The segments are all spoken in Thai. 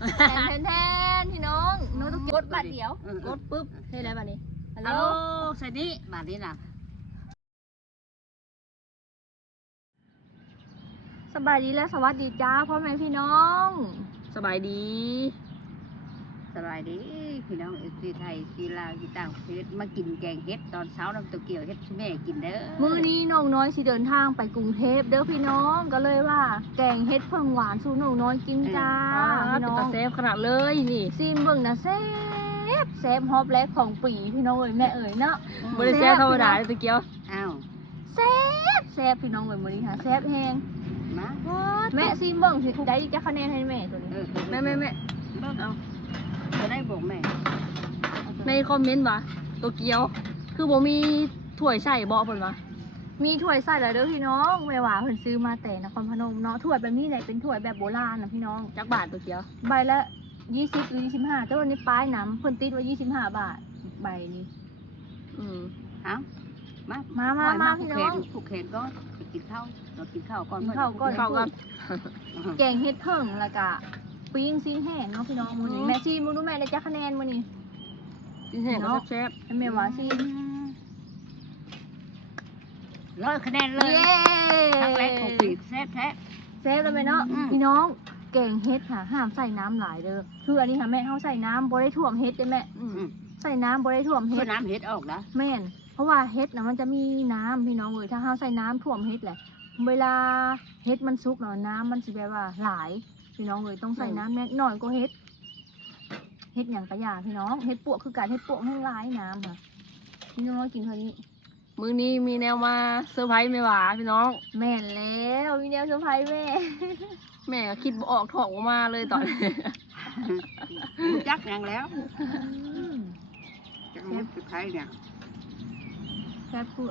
แทนพี่น้องน้องต้องกดบัตรเดียวกดปุ๊บให้แล้วบัตรนี้ฮัลโหลใส่นี้มานี่นะสบายดีและสวัสดีจ้าพ่อแม่พี่น้องสบายดีพี่น้องที่ไทยที่ลาวที่ต่างประเทศมากินแกงเห็ดตอนเช้าน้ำตะเกียวเห็ดแม่กินเด้อมื้อนี้น้องน้อยสิเดินทางไปกรุงเทพเด้อพี่น้องก็เลยว่าแกงเห็ดเพิ่งหวานสู่น้องน้อยกินจ้าพี่น้องเซฟขนาดเลยนี่ซิมเบิ่งนะเซฟฮอปแรกของปีพี่น้องเอ้ยแม่เอ๋ยเนาะบริเซฟธรรมดาตะเกียวอ้าวเซฟพี่น้องเอ้ยมื้อนี้ค่ะเซฟแฮงมาแม่ซิมเบิ่งสิได้จะคะแนนให้แม่ตัวนี้แม่เบิ่งเอาจะได้บอกแม่ในคอมเมนต์ว่าตัวเกียวคือบ่มีถ้วยใส่บ่เพิ่นว่ามีถ้วยใส่แล้วเด้อพี่น้องแม่ว่าเพิ่นซื้อมาแต่นครพนมเนาะถ้วยแบบนี้แหละเป็นถ้วยแบบโบราณนะพี่น้องจักบาทตัวเกียวใบละ20หรือ25แต่ว่าในป้ายน้ำเพิ่นติดไว้25 บาทใบนี้เอามาพี่น้องผูกแขนก็กินข้าวเรากินข้าวก่อนแกงเฮ็ดเพิ่งแล้วก็ปิ้งซีแห้งเนาะพี่น้องมื้อนี้แม่ซีมึงดูแม่ได้จักคะแนนมื้อนี้ซีแห้งก็แซ่บแม่ว่าซี100 คะแนนเลยครั้งแรกของปีแซ่บแล้วแม่เนาะพี่น้องแกงเฮ็ดค่ะห้ามใส่น้ำหลายเด้อคืออันนี้ค่ะแม่เฮาใส่น้ำบ่ได้ท่วมเฮ็ดเด้แม่ใส่น้ำบ่ได้ท่วมเฮ็ดน้ำเฮ็ดออกนะแม่นเพราะว่าเฮ็ดน่ะมันจะมีน้ำพี่น้องเอ้ยถ้าเฮาใส่น้ำท่วมเฮ็ดแหละเวลาเฮ็ดมันสุกเนาะน้ำมันสิแบบว่าหลายพี่น้องเอ้ยต้องใส่น้ำแม่น้อยกว่าเฮ็ดหยังกะยาพี่น้องเฮ็ดปวกคือการเฮ็ดปวกให้หลายน้ำค่ะพี่น้องกินเท่านี้มื้อนี้มีแนวมาเซอร์ไพรส์แม่หวาพี่น้องแม่นแล้วมีแนวเซอร์ไพรส์แม่คิดบ่ออกถอกออกมาเลยตอนจักยังแล้วจักมันเซอร์ไพรส์เนี่ยแค่พูด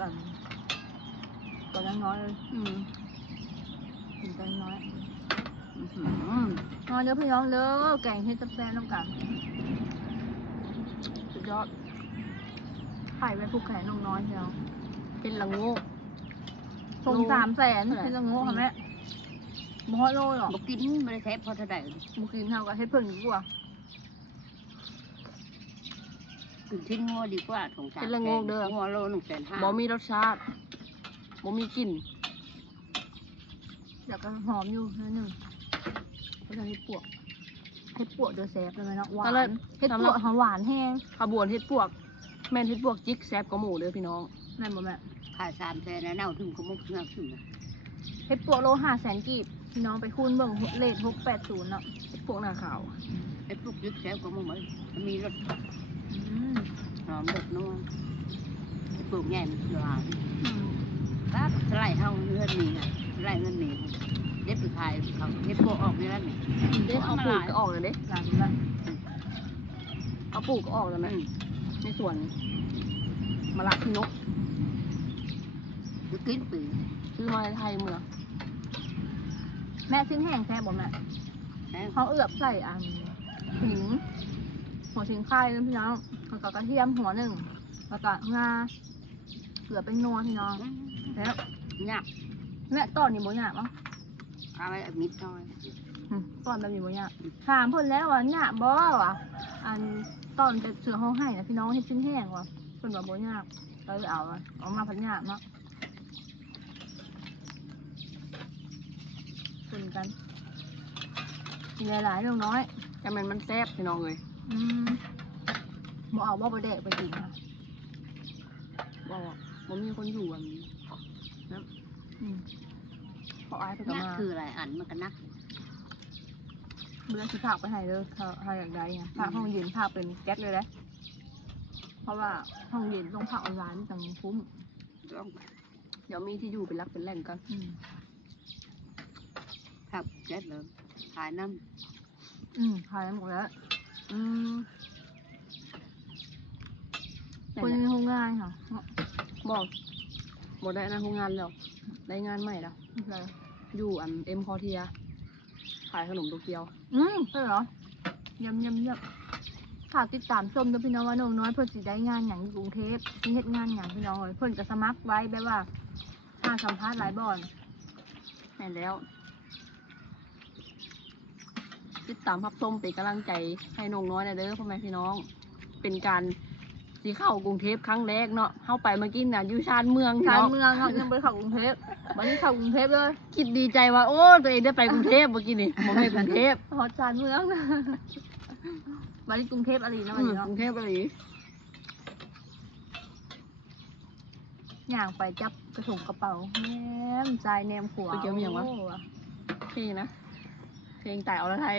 ก็ยังน้อยเลยถึงใจน้อยเด้อพี่น้องเด้อแกงเฮ็ดแซ่บๆน้ำกันสุดยอดไข่ไว้ผูกแขนน้องน้อยเชียวเป็นละโง่ทง300,000เป็นละโง่ค่ะแม่บ่ฮอดโลหรอกบ่กินบ่ได้แซ่บพอเท่าใดบ่กินเท่ากับเฮ็ดเพิ่นดีกว่ากินทิ้งงัวดีกว่าทง3เป็นละโง่เด้องัวโล150,000บ่มีรสชาติบ่มีกลิ่นเดี๋ยวก็หอมอยู่นิดนึงก็จะเฮ็ดปวกเด้อแซ่บเลยเนาะหวานเฮ็ดปวกหวานแห้งขบวนเฮ็ดปวกแม่นเฮ็ดปวกจิกแซ่บกว่าหมูเด้อพี่น้องแม่นบ่แม่ขาย300,000นะเน่าถึงก็มุกเงาถึงเฮ็ดปวกโล500,000กีบพี่น้องไปคูณเบิ่งเลท680เนาะเฮ็ดปวกหน้าขาวเฮ็ดปวกจิกแซ่บกว่าหมูมั้ยมีรสหอมรสนัวเฮ็ดปวกใหญ่มันหวานครับสไลด์เฮาเงินนี่น่ะสไลด์เงินนี่เด็ดไปขายเขาเฮ็ดปวกออกนี่แล้วนี่เด็ดเอาปลูกก็ออกแล้วเด้หลายละเอาปลูกก็ออกแล้วแม่ในสวนมะละที่นกกินปีซื้อมาในไทยเมืองแม่ชิ้นแห้งแซ่บบ่แม่เขาเอือบใส่ขิงหัวชิงไข่นะพี่น้องแล้วก็กระเทียมหัวหนึ่งแล้วก็งาเกลือเป็นนัวพี่น้องแล้วเนี่ยแม่ตอนนี้บ่ยากมั้งอะไรมิดน้อยตอนแบบนี้บ่ยากถามเพิ่นแล้วว่าเนี่ยบ่ว่ะตอนจะเสือห้องให้นะพี่น้องให้ชิ้นแห้งว่ะเพิ่นว่าบ่ยากเลยเอามาพันยากเนาะกินกันกินหลายๆน้องน้อยแต่มันแซ่บพี่น้องเลยบ่เอาบ่ไปเด็กไปกินนะบ่มีคนอยู่นะพออายไปมาคืออะไรอันมันก็นักเมื่อที่ผักไปให้เลยถ้าอยากได้ไงผักห้องเย็นผักเป็นแก๊สเลยนะเพราะว่าห้องเย็นต้องผักออนไลน์จังคุ้มเดี๋ยวมีที่อยู่เป็นรักเป็นแหล่งกันผักแก๊สเลยขายน้ำขายหมดแล้วคนมีโรงงานค่ะบอกได้นะโรงงานแล้วได้งานใหม่แล้วอยู่เอ็มคอเทียขายขนมโตเกียวใช่เหรอยำข่าวติดตามชมด้วยพี่น้องว่าน้องน้อยเพิ่นสิได้งานอย่างอยู่กรุงเทพที่เฮ็ดงานอย่างพี่น้องเลยเพิ่นจะสมัครไว้แบบว่าสัมภาษณ์หลายบ่อนแม่แล้ว ติดตามรับชมเป็นกำลังใจให้น้องน้อยนะเด้อพ่อแม่พี่น้องเป็นการสีเข้ากรุงเทพครั้งแรกเนาะเข้าไปเมื่อกี้น่ะอยู่ชานเมือง ชาน เนาะ เมืองเขายังไปเข้ากรุงเทพวันนี้เข้ากรุงเทพเลย คิดดีใจว่าโอ้ตัวเองได้ไปกรุงเทพเมื่อกี้นี่ผมไม่กรุงเทพ ฮอดชานเมืองนะวันนี้กรุงเทพอะไรนะวันนี้ ก เนาะ รุงเทพอะไร ย่างไปจับกระถุงกระเป๋าแนมใจแนมขัว ไปเจอมีอย่างวะ โอ้ เพลงนะเพลงแต่เอาละไทย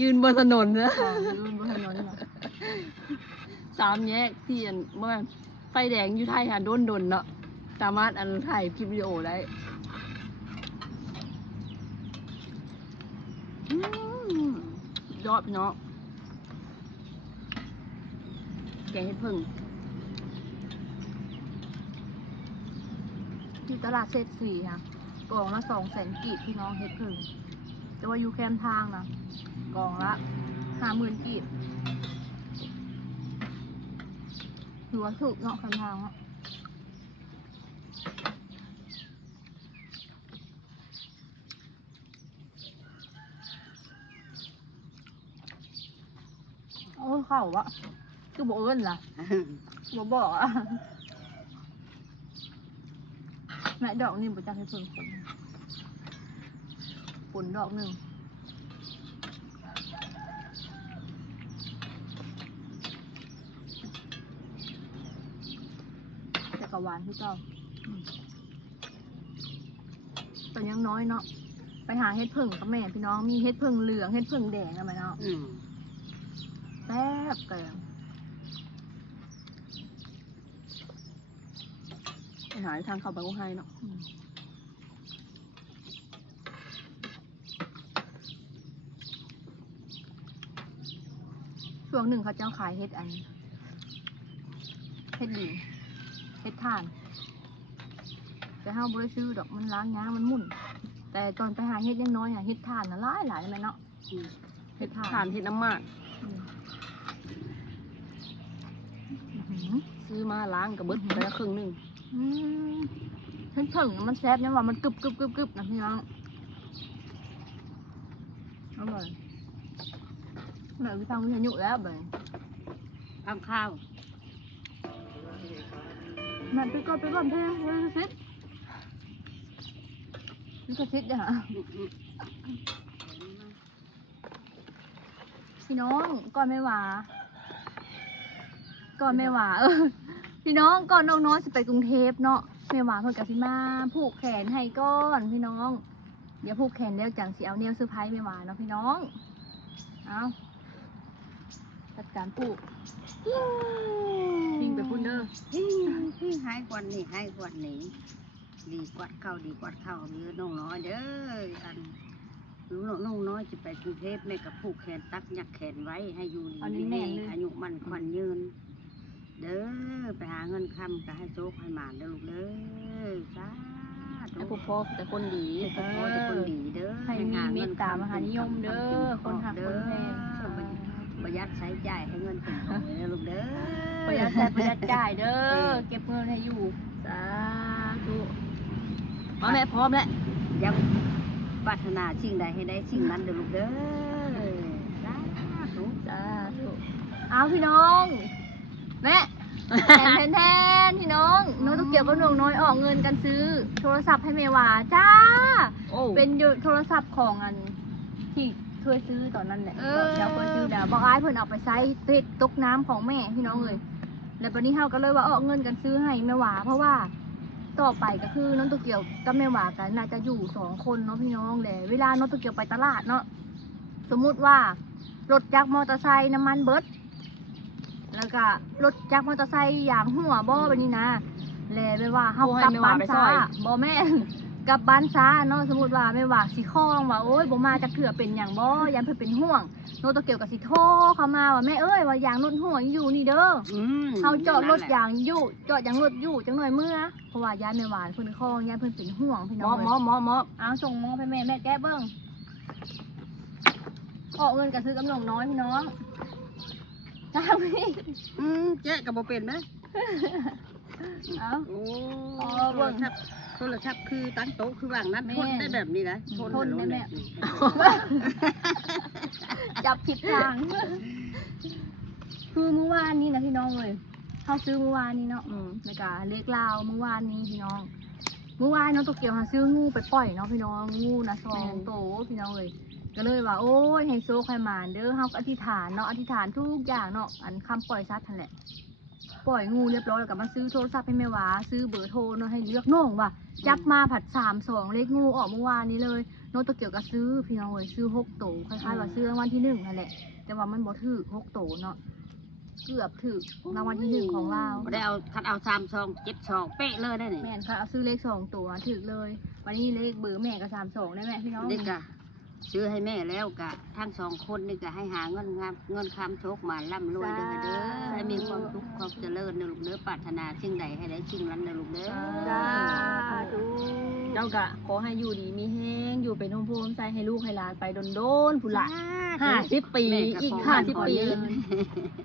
ยืนบนถนนนะ ยืนบนถนนเนาะ 3 แยกที่อันเมื่อไฟแดงอยู่ไทยค่ะโดนเนาะสามารถอันถ่ายคลิปวิดีโอได้อืมยอดเนาะแกงเห็ดผึ่ง ที่ตลาดเศรษฐีค่ะกล่องละ200,000 กีบพี่น้องเฮ็ดผึ่งแต่ว่าอยู่แคมทางนะกล่องละ50,000 กีบถือว่าถูกเนาะแคมทางเนาะโอ้ยเข้าวะคือบอกเอิ้นล่ะบอกอ่ะแม่ดอกนี่บ่จักให้เพิ่งผลดอกหนึ่งแต่กะหวานที่เจ้าแต่ยังน้อยเนาะไปหาเฮ็ดผึ่งกับแม่พี่น้องมีเฮ็ดผึ่งเหลืองเฮ็ดผึ่งแดงนะแม่เนาะแซ่บเกิน ไปหาทางเข้าไปกุ้งไฮเนาะ ช่วงหนึ่งเขาเจ้าขายเฮ็ดอันเฮ็ดดีเฮ็ดถ่าน แต่เฮาบ่ได้ซื้อดอกมันล้างยางมันหมุ่น แต่ตอนไปหาเฮ็ดยังน้อยอ่ะเฮ็ดถ่านน่ะหลายแม่เนาะเฮ็ดถ่าน ผ่านเห็ดน้ำมาก อืมอื้อหือ ซื้อมาล้างกับเบิดไปละครึ่งหนึง อืมเฮ็ดผึ่งมันแซ่บยังว่ามันกึบนะพี่น้องอร่อยแม่ไปฟังวิทยุแล้วเบิ่ง เอาข้าว แม่ไปก่อนเพลงลิขสิทธิ์เด้อฮะพี่น้องก่อนไม่หวาพี่น้องก่อนน้องน้อยสิไปกรุงเทพเนาะแม่หวาเพิ่นก็สิมาผูกแขนให้ก่อนพี่น้องเดี๋ยวผูกแขนแล้วจังสิเอาแนวเซอร์ไพรส์แม่หวาเนาะพี่น้องเอาจัดการผูกวิ่งไปพุ่นเด้อ ที่ให้กว่านี้ให้กว่านี้ดีกว่าเข้าเนื้อน้องน้อยเด้ออันน้องน้อยจะไปกรุงเทพแม่กับผูกแขนตักยักแขนไว้ให้อยู่ดีแม่อายุมันควันยืนเด้อไปหาเงินคำก็ให้โชคให้หมานเด้อลูกเด้อจ้า ให้ผู้พ่อแต่คนดี ให้พ่อแต่คนดีเด้อ ให้มีเมตตามหานิยมเด้อคนหักคนแพง ประหยัดใช้จ่ายให้เงินเป็นของเด้อลูกเด้อ ประหยัดใช้ประหยัดจ่ายเด้อเก็บเงินให้อยู่สาธุ มาแม่พร้อมแล้ว อยังปรารถนาสิ่งใดให้ได้สิ่งนั้นเด้อลูกเด้อสาธุ สาธุเอาพี่น้องแม่แทนพี่น้องต้องเกี่ยวกับน้องน้อยออกเงินกันซื้อ โทรศัพท์ให้เมวาจ้า โอ้ เป็นโทรศัพท์ของอันที่เคยซื้อตอนนั้นแหละ เออ เดี๋ยวเคยซื้อแล้วบอกอ้ายเพิ่นเอาไปใช้ติดตกน้ำของแม่พี่น้องเลยแล้ววันนี้เฮาก็เลยว่าออกเงินกันซื้อให้แม่หวาเพราะว่าต่อไปก็คือน้องตัวเกียวกับแม่หวากันน่าจะอยู่2 คนเนาะพี่น้องแต่เวลาน้องตัวเกียวไปตลาดเนาะสมมุติว่ารถจักรมอเตอร์ไซค์น้ำมันเบิดแล้วก็รถจักรมอเตอร์ไซค์อย่างหัวบ่แบบนี้นะแล้วไม่ว่าเฮากลับบ้านช้าบ่แม่น กลับบ้านช้าเนาะสมมติว่าไม่ว่าสิคล้องว่าโอ๊ยบ่มาจะเถื่อเป็นอย่างบ่ยันเพิ่นเป็นห่วงโนตเกี่ยวกับสิโทรเข้ามาว่าแม่เอ้ยว่าอย่างรถห่วงอยู่นี่เด้อเฮาจอดรถอย่างอยู่จอดอย่างรถอยู่จังหน่อยเมื่อเพราะว่ายายแม่หวานเพิ่นคล้องยายเพิ่นเป็นห่วงพี่น้อง หมอ เอาส่งหมอไปแม่แก้เบิ่งออกเงินก็ซื้อกำลังน้อยพี่น้องจ้าพี่ เจ๊กับโบเป็นไหม เอา โอ้ เบิ่ง โท ทรศัพท์คือตั้งโต๊ะคือวางนั้นทนได้แบบนี้นะ ทนได้แม่ นี่ จับผิดทาง คือเมื่อวานนี้นะพี่น้องเลยเขาซื้อเมื่อวานนี้เนาะแล้วก็เลขลาวเมื่อวานนี้พี่น้อง เมื่อวานน้องโตเกียวเขาซื้องูไปปล่อยเนาะพี่น้องงูนะซองโตพี่น้องเลยก็เลยว่าโอ้ยให้โซใครมาเด้อเฮาก็อธิษฐานเนาะอธิษฐานทุกอย่างเนาะอันคำปล่อยซัดนั่นแหละปล่อยงูเรียบร้อยแล้วก็มาซื้อโทรศัพท์ให้แม่หวาซื้อเบอร์โทรเนาะให้เลือกน้องว่าจับมาผัด32เลขงูออกเมื่อวานนี้เลยน้องโตเกียวก็ซื้อพี่น้องเลยซื้อ6โตคล้ายๆว่าซื้อรางวัลที่1นั่นแหละแต่ว่ามันบ่ถูก6โตเนาะเกือบถูกรางวัลที่1ของเรา บ่ได้เอาคัดเอา3 2 7 2เป๊ะเลยได้นี่ แม่นค่ะเอาซื้อเลข2ตัวถูกเลย วันนี้เลขเบอร์แม่ก็32ได้แม่พี่น้อง นี่ก็ซื้อให้แม่แล้วก็ทั้ง2คนนี่ก็ให้หาเงินงามเงินคำโชคมาร่ำรวยเด้อเด้อให้มีความสุขความเจริญเด้อลูกเด้อปรารถนาสิ่งใดให้ได้สิ่งนั้นเด้อลูกเด้อ สาธุ เจ้ากะขอให้อยู่ดีมีแห้งอยู่เป็นโฮมโพมใจให้ลูกให้หลานไปโดนๆผู้ละ50 ปีอีก50 ปี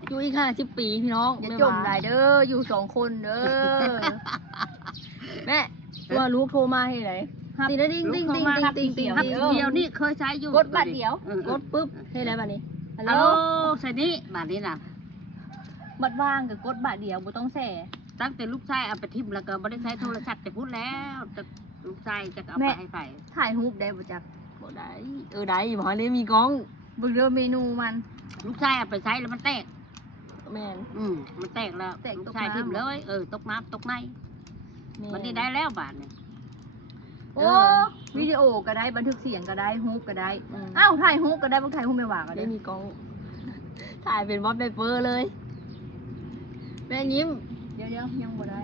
อยู่อีก50 ปีพี่น้อง อย่าจมได้เด้ออยู่2คนเด้อ แม่ว่าลูกโทรมาให้ไหนติงติ้งติ้งติ้งติ้งติ้งติ้ง ครับเดียวนี่เคยใช้อยู่ กดบัตรเดียว กดปุ๊บให้อะไรบ้านี้ฮัลโห ฮั ล ลโหลใส่นี่บาทนี้น่ะ บัตรว่างกับกดบัตรเดียวบ่ต้องแส่ ตั้งแต่ลูกชายเอาไปทิมแล้วก็บ่ได้ใช้โทรศัพท์แต่พูดแล้วแต่ลูกชายจะเอาไปให้ไป ถ่ายรูปได้บ่จัก บ่ได้ได้หมอเลยมีกล้อง เบิ่งเด้อเมนูมัน ลูกชายเอาไปใช้แล้วมันแตก แม่น มันแตกแล้ว แตก ลู ต ก ก ชาย น้ำ ทิมเลยตกน้ำตกใน แม่ วันนี้ได้แล้วบาทนี่ โอ้วิดีโอก็ได้บันทึกเสียงก็ได้รูปก็ได้ อืม อ้าวถ่ายรูปก็ได้บ่ถ่ายรูปไม่ว่าก็ ได้ ได้ มีกล้องถ่ายเป็นวอลเปเปอร์เลย แม่ยิ้ม เดี๋ยวยังบ่ได้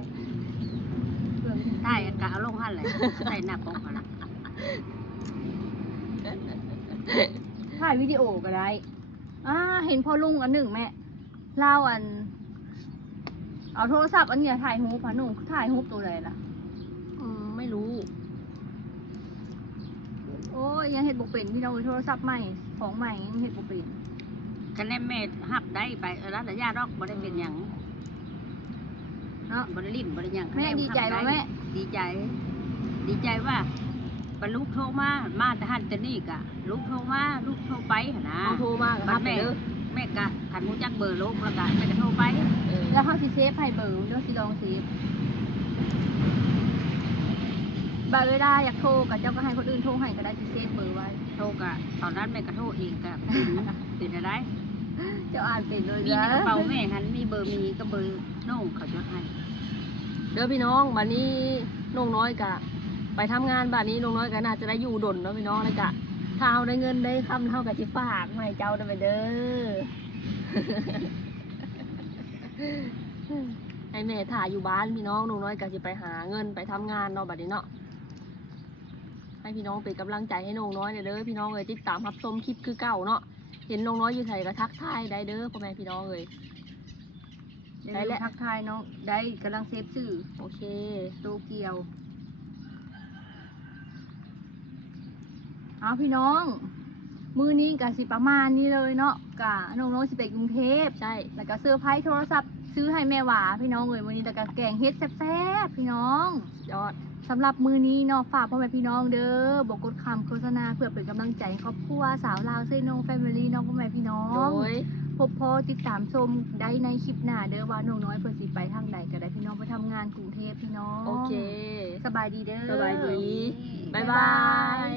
เพื่อ ใช่กะเอาลงหั่นเลยใส่หน้าปกหั่นล่ะ ถ่ายวิดีโอก็ได้เห็นพ่อลุงอันหนึ่งแม่เล่าอัน เอาโทรศัพท์อันเนี้ยถ่ายรูปพะหนุ่มถ่ายรูปตัวใดล่ะ ไม่รู้ โอ้ยยังเห็ดบุเป็นพี่น้องโทรศัพท์ใหม่ของใหม่ยังเห็ดบุเป็น คะแนนแม่หับได้ไปร้านแต่ย่าดอกบ่ได้เป็นหยัง เนาะ บ่ได้ลิ้นบ่ได้หยัง แม่ดีใจบ่แม่ ดีใจ ดีใจว่าปลูกโทรมาแต่หันแต่นี่กะลูกโทรมาลูกโทรไปหั่นนะ เอาโทรมากับ บ้า ฮั น บ แม่ เด้อ แม่กะขันหูจักเบอร์ลูกแล้วกะแม่ก็โทรไป แล้วเขาสิเซฟให้เบอร์เดี๋ยวสิลองเซฟบางเวลาอยากโทรกับเจ้าก็ให้คนอื่นโทรให้ก็ได้สิเซฟเบอร์ไว้ โทรกะตอนนั้นแม่ก็โทรเองกะเป็นอะไร เจ้าอ่านเป็นเลย มีในกระเป๋าแม่หันมีเบอร์มีก็เบอร์น้องเขาจดให้ เด้อพี่น้องบัดนี้น้องน้อยกะ ไปทำงานบัดนี้น้องน้อยกะน่าจะได้อยู่ดนเนาะพี่น้องเลยกะถ้าเอาได้เงินได้คำเท่ากับสิฝากมาให้เจ้าได้ไปเด้อ ให้แม่ถ่ายอยู่บ้านพี่น้องน้องน้อยกะสิไปหาเงินไปทำงานเนาะบัดนี้เนาะให้พี่น้องเป็นกำลังใจให้น้องน้อยเด้อพี่น้องเลยติดตามรับชมคลิปคือเก่าเนาะเห็นน้องน้อยอยู่ไทยก็ทักทายได้เด้อพ่อแม่พี่น้องเลย ได้แล้วทักทายน้องได้กำลังเซฟชื่อ โอเค โตเกียว เอาพี่น้อง มือนี้กะสิประมาณนี้เลยเนาะกะน้องๆสิไปกรุงเทพ ใช่ แล้วก็เซอร์ไพรส์โทรศัพท์ซื้อให้แม่หวาพี่น้องเลยวันนี้แล้วก็แกงเฮ็ดแซ่บๆพี่น้อง ยอด สำหรับมือนี้เนาะฝากพ่อแม่พี่น้องเด้อบอกกดคำโฆษณาเพื่อเป็นกำลังใจให้ครอบครัวสาวลาวเซโนแฟมิลี่น้องพ่อแม่พี่น้อง โดย พบพอติดตามชมได้ในคลิปหน้าเด้อว่าน้องน้อยเพื่อสิไปทางใดก็ได้พี่น้องไปทำงานกรุงเทพพี่น้อง โอเค สบายดีเด้อ สบายดี บ๊ายบาย